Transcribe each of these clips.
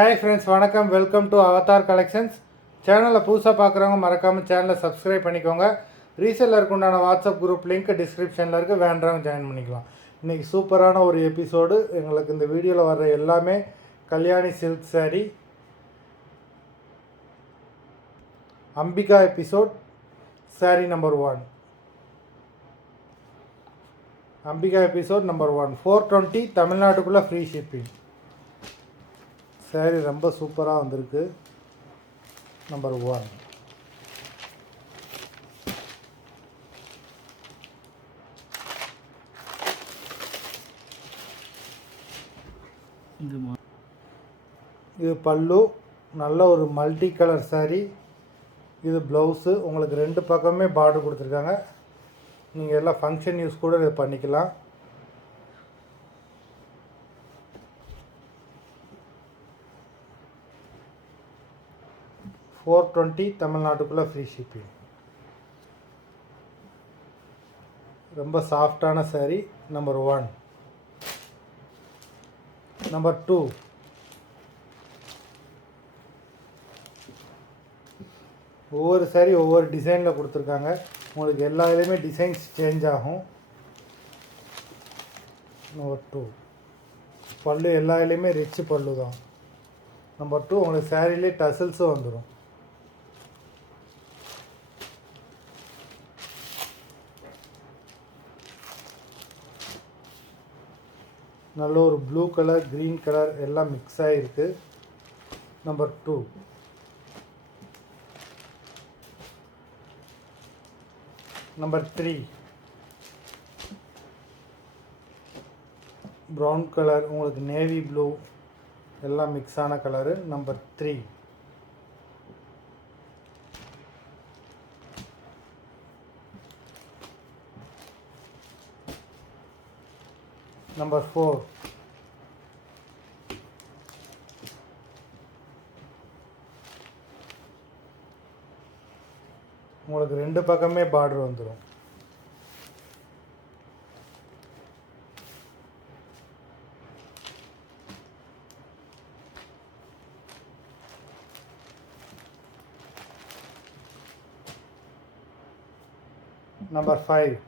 Hi friends, வணக்கம். Welcome to Avatar collections. சேனலை புதுசாக பார்க்குறவங்க மறக்காமல் சேனலை சப்ஸ்கிரைப் பண்ணிக்கோங்க. ரீசெல்லருக்கு உண்டான வாட்ஸ்அப் குரூப் லிங்க் டிஸ்கிரிப்ஷனில் இருக்குது, வேண்டவங்க ஜாயின் பண்ணிக்கலாம். இன்றைக்கி சூப்பரான ஒரு எபிசோடு. எங்களுக்கு இந்த வீடியோவில் வர்ற எல்லாமே கல்யாணி சில்க் சாரீ அம்பிகா எபிசோட் சாரீ நம்பர் 1. அம்பிகா எபிசோட் நம்பர் 1 420 தமிழ்நாட்டுக்குள்ளே ஃப்ரீ ஷிப்பிங். சாரீ ரொம்ப சூப்பராக வந்திருக்கு. நம்பர் 1. இது பல்லு, நல்ல ஒரு மல்டி கலர் சாரீ. இது ப்ளவுஸு. உங்களுக்கு 2 பக்கமே பார்டர் கொடுத்துருக்காங்க. நீங்கள் எல்லாம் ஃபங்க்ஷன் யூஸ் கூட இதை பண்ணிக்கலாம். $420 தமிழ்நாட்டுக்குள்ளே ஃப்ரீ ஷிப்பிங். ரொம்ப சாஃப்டான சாரீ. நம்பர் 1. நம்பர் 2. ஒவ்வொரு சாரீ ஒவ்வொரு டிசைனில் கொடுத்துருக்காங்க. உங்களுக்கு எல்லா இதுலேயுமே டிசைன்ஸ் சேஞ்ச் ஆகும். நம்பர் 2. பல்லு எல்லா இதுலேயுமே ரிச் பல்லு தான். நம்பர் 2. உங்களுக்கு சாரீலே டசல்ஸும் வந்துடும். நல்ல ஒரு ப்ளூ கலர், க்ரீன் கலர் எல்லாம் மிக்ஸ் ஆகிருக்கு. நம்பர் 2. நம்பர் 3. ப்ரௌன் கலர், உங்களுக்கு நேவி ப்ளூ எல்லாம் மிக்ஸ் ஆன கலரு. நம்பர் 3. நம்பர் 4. உங்களுக்கு 2 பக்கமே பார்டர் வந்துடும். நம்பர் 5.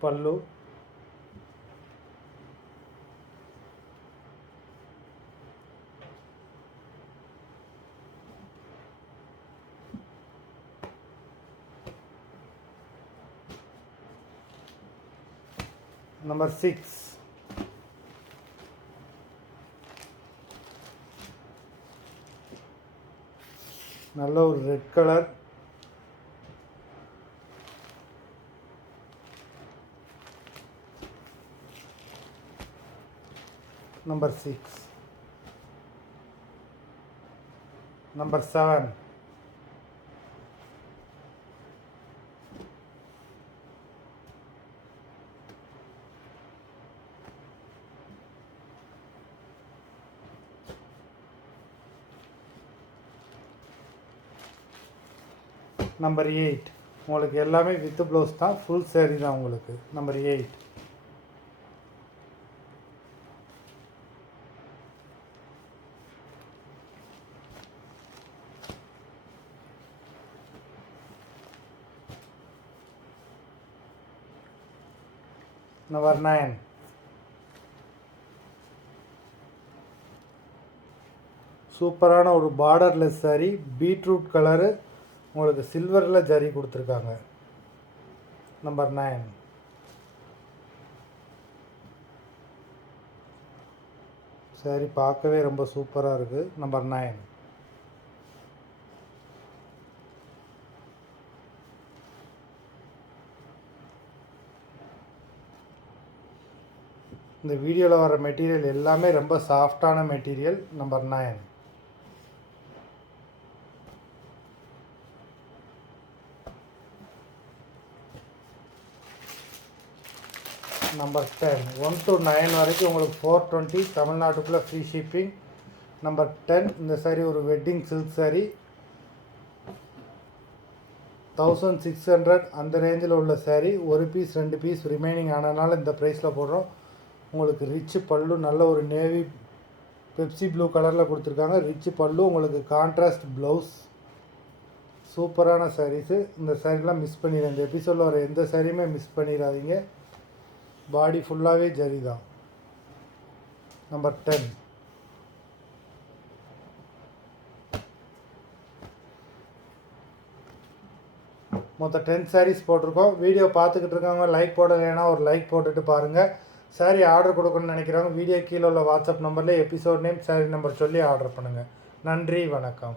பல்லு. நம்பர் 6. நல்ல ஒரு ரெட் கலர். நம்பர் 6. நம்பர் 7. நம்பர் 8. உங்களுக்கு எல்லாமே வித் ப்ளவுஸ் தான், ஃபுல் சாரீ தான் உங்களுக்கு. நம்பர் 8. நம்பர் 9. சூப்பரான ஒரு பார்டர்லெஸ் சாரீ, பீட்ரூட் கலரு, உங்களுக்கு சில்வரில் ஜரி கொடுத்துருக்காங்க. நம்பர் 9. சாரீ பார்க்கவே ரொம்ப சூப்பராக இருக்குது. நம்பர் 9. இந்த வீடியோவில் வர மெட்டீரியல் எல்லாமே ரொம்ப சாஃப்டான மெட்டீரியல். நம்பர் 9. நம்பர் 10. 1 to 9 வரைக்கும் உங்களுக்கு 420 தமிழ்நாட்டுக்குள்ளே ஃப்ரீ ஷிப்பிங். நம்பர் 10. இந்த சாரீ ஒரு வெட்டிங் சில்க் சாரீ. 1600 அந்த ரேஞ்சில் உள்ள saree. ஒரு பீஸ் 2 பீஸ் ரிமைனிங் ஆனதுனால இந்த ப்ரைஸில் போடுறோம். உங்களுக்கு ரிச் பல்லு, நல்ல ஒரு நேவி பெப்சி ப்ளூ கலரில் கொடுத்துருக்காங்க. ரிச் பல்லு, உங்களுக்கு கான்ட்ராஸ்ட் ப்ளவுஸ். சூப்பரான சாரீஸு. இந்த சாரீலாம் மிஸ் பண்ணிடுறேன். இந்த எபிசோடில் வர எந்த சாரியுமே மிஸ் பண்ணிடாதீங்க. பாடி ஃபுல்லாகவே ஜரி தான். நம்பர் 10. மொத்தம் 10 sarees போட்டிருக்கோம். வீடியோ பார்த்துக்கிட்டு இருக்கவங்க லைக் போடலைன்னா ஒரு லைக் போட்டுட்டு பாருங்கள். சாரீ ஆர்டர் கொடுக்கணும்னு நினைக்கிறவங்க வீடியோ கீழே உள்ள வாட்ஸ்அப் நம்பரில் எபிசோட் நேம், சாரீ நம்பர் சொல்லி ஆர்டர் பண்ணுங்கள். நன்றி, வணக்கம்.